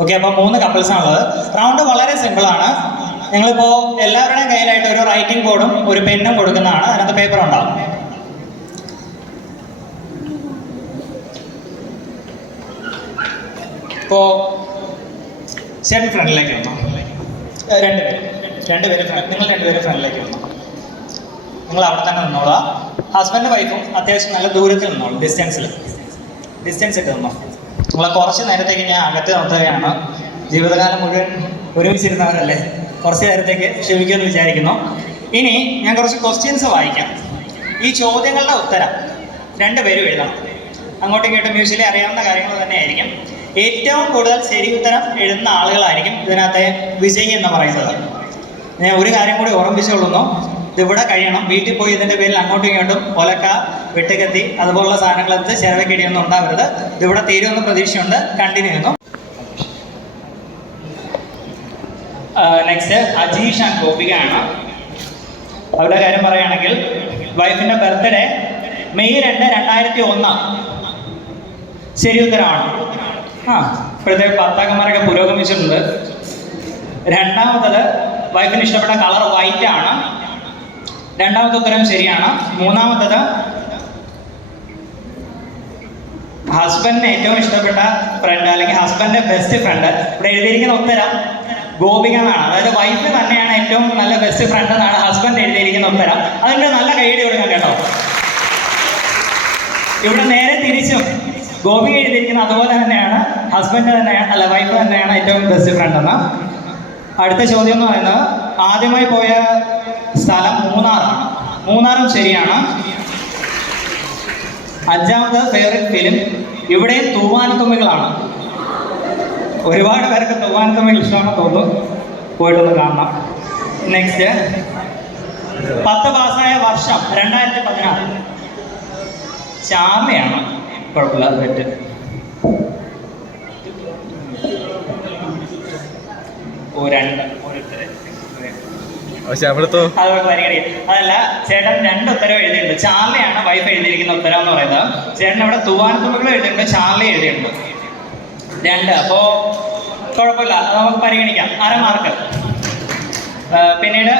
Okay, അപ്പോൾ 3 കപ്പിൾസാണുള്ളത്. Round വളരെ സിമ്പിളാണ്. നിങ്ങളിപ്പോൾ എല്ലാവരുടെയും കയ്യിലായിട്ട് ഒരു റൈറ്റിംഗ് ബോർഡും ഒരു പെന്നും കൊടുക്കുന്നതാണ്. അതിനകത്ത് പേപ്പർ ഉണ്ടാവും. ഇപ്പോൾ ചേട്ടൻ ഫ്രണ്ടിലേക്ക് വന്നു. രണ്ടുപേരും നിങ്ങൾ രണ്ടുപേരും ഫ്രണ്ടിലേക്ക് വന്നു. നിങ്ങൾ അവിടെ തന്നെ നിന്നോളാം. ഹസ്ബൻഡ് വൈഫും അത്യാവശ്യം നല്ല ദൂരത്തിൽ നിന്നോളൂ. ഡിസ്റ്റൻസ് ഇട്ട് നിന്നോ. നിങ്ങളെ കുറച്ച് നേരത്തേക്ക് ഞാൻ അകത്ത് നിർത്തുകയാണ്. ജീവിതകാലം മുഴുവൻ ഒരുമിച്ചിരുന്നവരല്ലേ, കുറച്ച് നേരത്തേക്ക് ക്ഷമിക്കുമെന്ന് വിചാരിക്കുന്നു. ഇനി ഞാൻ കുറച്ച് ക്വസ്റ്റ്യൻസ് വായിക്കാം. ഈ ചോദ്യങ്ങളുടെ ഉത്തരം രണ്ടുപേരും എഴുതണം. അങ്ങോട്ടും ഇങ്ങോട്ടും മ്യൂച്വലി അറിയാവുന്ന കാര്യങ്ങൾ തന്നെയായിരിക്കും. ഏറ്റവും കൂടുതൽ ശരി ഉത്തരം എഴുതുന്ന ആളുകളായിരിക്കും ഇതിനകത്തെ വിജയി എന്ന് പറയുന്നത്. ഞാൻ ഒരു കാര്യം കൂടി ഓർമ്മിച്ചുകൊള്ളുന്നു, ഇതിവിടെ കഴിയണം. വീട്ടിൽ പോയി ഇതിൻ്റെ പേരിൽ അങ്ങോട്ടും ഇങ്ങോട്ടും ഒലക്ക, വെട്ടുകത്തി അതുപോലുള്ള സാധനങ്ങളെടുത്ത് ചിലവക്കിടിയൊന്നും ഉണ്ടാവരുത്. ഇതിവിടെ തീരുമെന്ന് പ്രതീക്ഷയുണ്ട്. കണ്ടിന്യൂ ചെയ്യുന്നു. നെക്സ്റ്റ് അജീഷ് ആൻഡ് ഗോപിക ആണ്. അവരുടെ കാര്യം പറയുകയാണെങ്കിൽ വൈഫിൻ്റെ ബർത്ത്ഡേ മെയ് 2, 2001. ശരി ഉത്തരമാണ്. ഇപ്പോഴത്തെ ഭർത്താക്കന്മാരൊക്കെ പുരോഗമിച്ചിട്ടുണ്ട്. രണ്ടാമത്തത് വൈഫിന് ഇഷ്ടപ്പെട്ട കളർ വൈറ്റ് ആണ്. രണ്ടാമത്തെ ഉത്തരം ശരിയാണ്. മൂന്നാമത്തത് ഹസ്ബൻഡിന് ഏറ്റവും ഇഷ്ടപ്പെട്ട ഫ്രണ്ട് അല്ലെങ്കിൽ ഹസ്ബൻഡിന്റെ ബെസ്റ്റ് ഫ്രണ്ട്. ഇവിടെ എഴുതിയിരിക്കുന്ന ഉത്തരം ഗോപിക എന്നാണ്. അതായത് വൈഫ് തന്നെയാണ് ഏറ്റവും നല്ല ബെസ്റ്റ് ഫ്രണ്ട് എന്നാണ് ഹസ്ബൻഡ് എഴുതിയിരിക്കുന്ന ഉത്തരം. അതിൻ്റെ നല്ല കൈയടി കൊടുക്കാൻ കേട്ടോ. ഇവിടെ നേരെ തിരിച്ചും ഗോപിക എഴുതിയിരിക്കുന്നത് അതുപോലെ തന്നെയാണ്. ഹസ്ബൻഡ് തന്നെയാണ്, അല്ല വൈഫ് തന്നെയാണ് ഏറ്റവും ബെസ്റ്റ് ഫ്രണ്ട് എന്ന്. അടുത്ത ചോദ്യം എന്ന് പറയുന്നത് ആദ്യമായി പോയ സ്ഥലം മൂന്നാറാണ്. മൂന്നാറും ശരിയാണ്. അഞ്ചാമത് ഫേവറേറ്റ് ഫിലിം ഇവിടെയും തൂവാനത്തുമ്പികളാണ്. ഒരുപാട് പേർക്ക് തൂവാനത്തുമ്പികൾ ഇഷ്ടമാണെന്ന് തോന്നുന്നു. പോയിട്ടൊന്ന് കാണണം. നെക്സ്റ്റ് 10 പാസ്സായ വർഷം 2016. ചാർലിയാണ്. കുഴപ്പമില്ല, അത് പറ്റും. അതല്ല, ചേട്ടൻ 2 ഉത്തരവ് എഴുതിയിട്ടുണ്ട്. ചാർലിയാണ് വൈഫ് എഴുതിയിരിക്കുന്ന ഉത്തരം എന്ന് പറയുന്നത്. ചേട്ടൻ ഇവിടെ തൂവാനത്തുമ്പികൾ എഴുതിയിട്ടുണ്ട്, ചാർലി എഴുതിയിട്ടുണ്ട്. 2. അപ്പോ കുഴപ്പമില്ല, അത് നമുക്ക് പരിഗണിക്കാം. 1/2 മാർക്ക്. പിന്നീട്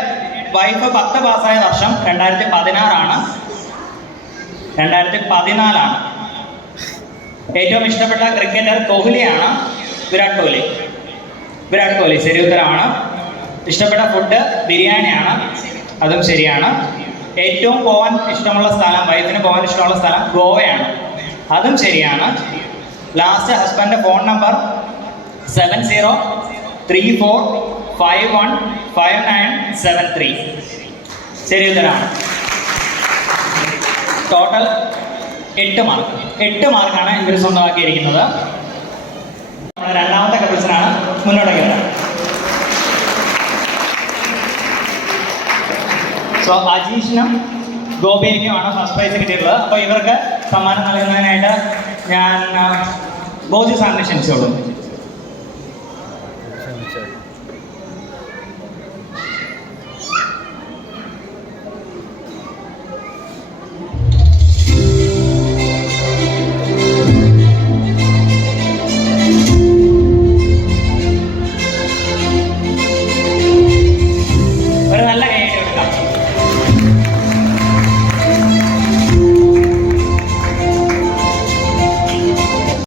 വൈഫ് 10 പാസ്സായ വർഷം 2016. 2014. ഏറ്റവും ഇഷ്ടപ്പെട്ട ക്രിക്കറ്റർ കോഹ്ലിയാണ്. വിരാട് കോഹ്ലി ശരി ഉത്തരമാണ്. ഇഷ്ടപ്പെട്ട ഫുഡ് ബിരിയാണിയാണ്. അതും ശരിയാണ്. ഏറ്റവും പോകാൻ ഇഷ്ടമുള്ള സ്ഥലം, വൈഫിന് പോകാൻ ഇഷ്ടമുള്ള സ്ഥലം ഗോവയാണ്. അതും ശരിയാണ്. ലാസ്റ്റ് ഹസ്ബൻഡിന്റെ ഫോൺ നമ്പർ 7034515973. ശരി ഉത്തരമാണ്. Total 8 mark. 8 മാർക്കാണ് ഇവർ സ്വന്തമാക്കിയിരിക്കുന്നത്. രണ്ടാമത്തെ കപ്പിൾസിനാണ് മുന്നോട്ടേക്ക് വരാം. സോ അജീഷിനും ഗോപിയയ്ക്കുമാണ് ഫസ്റ്റ് പ്രൈസ് കിട്ടിയിട്ടുള്ളത്. അപ്പോൾ ഇവർക്ക് സമ്മാനം നൽകുന്നതിനായിട്ട് ഞാൻ ബോജി സാറിനെ ക്ഷണിച്ചോളൂ.